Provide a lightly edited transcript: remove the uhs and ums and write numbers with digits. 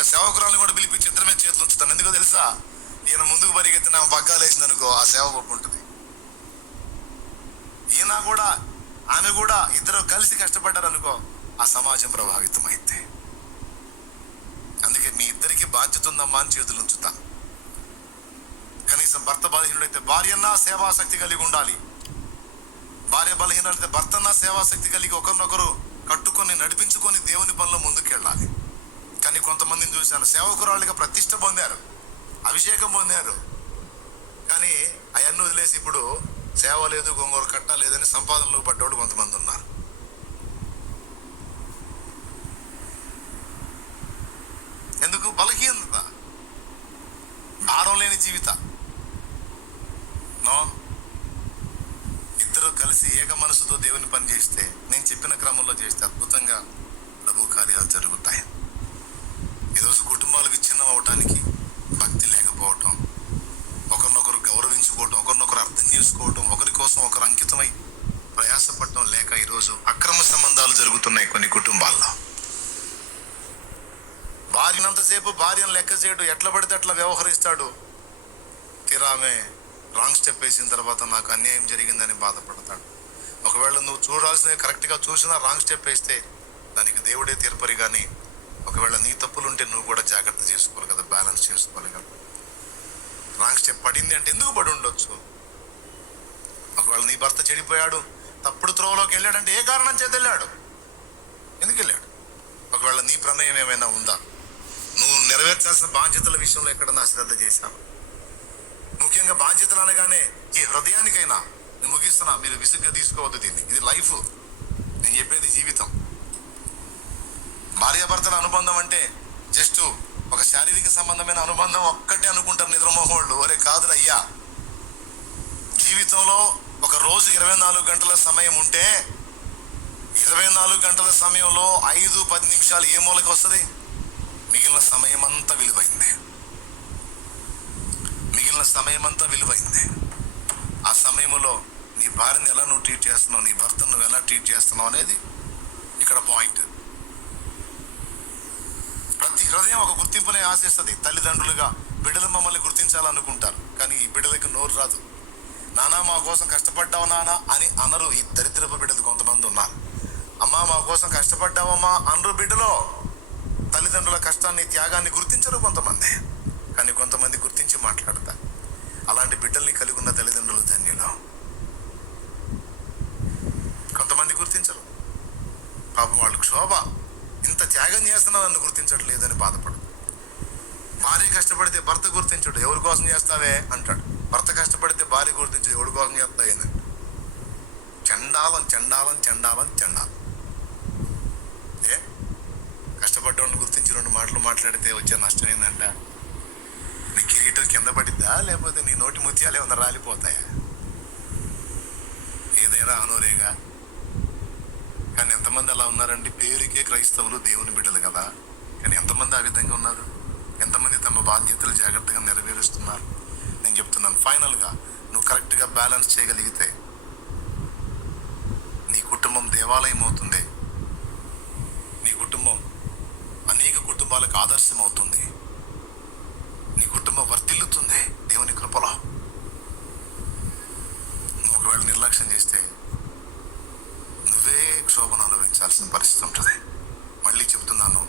ఇక సేవకురాలను కూడా పిలిపించి ఇద్దరి మీద చేతులు ఉంచుతాను. ఎందుకో తెలుసా? ఈయన ముందుకు పరిగెత్తిన పగ్గాలు వేసింది అనుకో, ఆ సేవ ఒప్పుకుంటుంది. ఈయన కూడా ఆమె కూడా ఇద్దరు కలిసి కష్టపడ్డారు అనుకో, ఆ సమాజం ప్రభావితం అయితే. అందుకే మీ ఇద్దరికి బాధ్యత ఉందమ్మా అని చేతులు ఉంచుతా. కనీసం భర్త బలహీనుడైతే భార్యన్నా సేవాశక్తి కలిగి ఉండాలి. భార్య బలహీనుడైతే భర్తన్నా సేవాశక్తి కలిగి ఒకరినొకరు కట్టుకొని నడిపించుకొని దేవుని పనిలో ముందుకెళ్ళాలి. కానీ కొంతమందిని చూశాను, సేవకురాళ్ళుగా ప్రతిష్ట పొందారు, అభిషేకం పొందారు, కానీ అవన్నీ వదిలేసి ఇప్పుడు సేవ లేదు, గొంగూరు కట్ట లేదని సంపాదనలో పడ్డవాడు కొంతమంది ఉన్నారు. ఎందుకు? బలహీనత, భారం లేని జీవిత. నో, ఇద్దరు కలిసి ఏక మనసుతో దేవుని పని చేస్తే, నేను చెప్పిన క్రమంలో చేస్తే అద్భుతంగా ప్రభు కార్యాలు జరుగుతాయి. ఈరోజు కుటుంబాలు విచ్ఛిన్నం అవటానికి భక్తి లేకపోవటం, ఒకరినొకరు గౌరవించుకోవటం, ఒకరినొకరు అర్థం చేసుకోవటం, ఒకరి కోసం ఒకరు అంకితమై ప్రయాసపడటం లేక ఈరోజు అక్రమ సంబంధాలు జరుగుతున్నాయి కొన్ని కుటుంబాల్లో. భార్యనంతసేపు భార్యను లెక్క చేయడు, ఎట్లా పడితే అట్లా వ్యవహరిస్తాడు. తీరామే రాంగ్ స్టెప్ వేసిన తర్వాత నాకు అన్యాయం జరిగిందని బాధపడతాడు. ఒకవేళ నువ్వు చూడాల్సినవి కరెక్ట్గా చూసినా రాంగ్ స్టెప్ వేస్తే దానికి దేవుడే తీర్పరి. కానీ ఒకవేళ నీ తప్పులుంటే నువ్వు కూడా జాగ్రత్త చేసుకోవాలి కదా, బ్యాలెన్స్ చేసుకోవాలి కదా. రాంగ్ స్టెప్ పడింది అంటే ఎందుకు పడి ఉండొచ్చు? ఒకవేళ నీ భర్త చెడిపోయాడు, తప్పుడు త్రోవలోకి వెళ్ళాడంటే ఏ కారణం చేత వెళ్ళాడు, ఎందుకు వెళ్ళాడు? ఒకవేళ నీ ప్రమేయం ఏమైనా ఉందా? నువ్వు నెరవేర్చాల్సిన బాధ్యతల విషయంలో ఎక్కడన్నా అశ్రద్ధ చేశావు? ముఖ్యంగా బాధ్యతలు అనగానే ఈ హృదయానికైనా నేను ముగిస్తున్నా, మీరు విసుగ్గా తీసుకోవద్దు దీన్ని, ఇది లైఫ్, నేను చెప్పేది జీవితం. భార్యాభర్తల అనుబంధం అంటే జస్ట్ ఒక శారీరక సంబంధమైన అనుబంధం ఒక్కటే అనుకుంటారు నిద్రమోహోళ్ళు. ఒరే కాదురా అయ్యా, జీవితంలో ఒక రోజు 24 గంటల సమయం ఉంటే 24 గంటల సమయంలో 5-10 నిమిషాలు ఏ మూలకి వస్తుంది? మిగిలిన సమయం అంతా విలువైంది. మిగిలిన సమయం అంతా విలువైంది. ఆ సమయంలో నీ భార్యను ఎలా నువ్వు ట్రీట్ చేస్తున్నావు, నీ భర్తను నువ్వు ఎలా ట్రీట్ చేస్తున్నావు అనేది ఇక్కడ పాయింట్. ప్రతి హృదయం ఒక గుర్తింపునే ఆశిస్తుంది. తల్లిదండ్రులుగా బిడ్డలు మమ్మల్ని గుర్తించాలనుకుంటారు, కానీ ఈ బిడ్డలకు నోరు రాదు. నానా మా కోసం కష్టపడ్డావు నానా అని అనరు ఈ దరిద్రపు బిడ్డలు కొంతమంది ఉన్నారు. అమ్మా మా కోసం కష్టపడ్డావమ్మా అనరు బిడ్డలో. తల్లిదండ్రుల కష్టాన్ని, త్యాగాన్ని గుర్తించరు కొంతమంది, కానీ కొంతమంది గుర్తించి మాట్లాడతారు. అలాంటి బిడ్డల్ని కలిగి ఉన్న తల్లిదండ్రులు ధన్యులు. కొంతమంది గుర్తించరు. పాపం వాళ్ళకు శోభ, ఇంత త్యాగం చేస్తున్నా నన్ను గుర్తించట్లేదని బాధపడు. భార్య కష్టపడితే భర్త గుర్తించడు, ఎవరి కోసం చేస్తావే అంటాడు. భర్త కష్టపడితే భార్య గుర్తించడు, ఎవరి కోసం చేస్తా ఏంటంటే. చండాలం చండాలం చండాలం చండాలం. ఏ కష్టపడ్డవాడిని గుర్తించి 2 మాటలు మాట్లాడితే వచ్చే నష్టం ఏంటంట? నీ కిరీటం కింద పడిద్దా, లేకపోతే నీ నోటి ముత్యాలే ఉన్న రాలిపోతాయా? ఏదైనా అనోరేగా. కానీ ఎంతమంది అలా ఉన్నారండి? పేరుకే క్రైస్తవులు, దేవుని బిడ్డలు కదా, కానీ ఎంతమంది ఆ విధంగా ఉన్నారు? ఎంతమంది తమ బాధ్యతలు జాగ్రత్తగా నెరవేరుస్తున్నారు? నేను చెప్తున్నాను, ఫైనల్గా నువ్వు కరెక్ట్గా బ్యాలెన్స్ చేయగలిగితే నీ కుటుంబం దేవాలయం అవుతుంది. నీ కుటుంబం అనేక కుటుంబాలకు ఆదర్శం అవుతుంది. నీ కుటుంబం వర్ధిల్లుతుంది దేవుని కృపలో. నువ్వు ఒకవేళ నిర్లక్ష్యం చేస్తే నువ్వే క్షోభను అనుభవించాల్సిన పరిస్థితి ఉంటుంది. మళ్ళీ చెప్తున్నాను,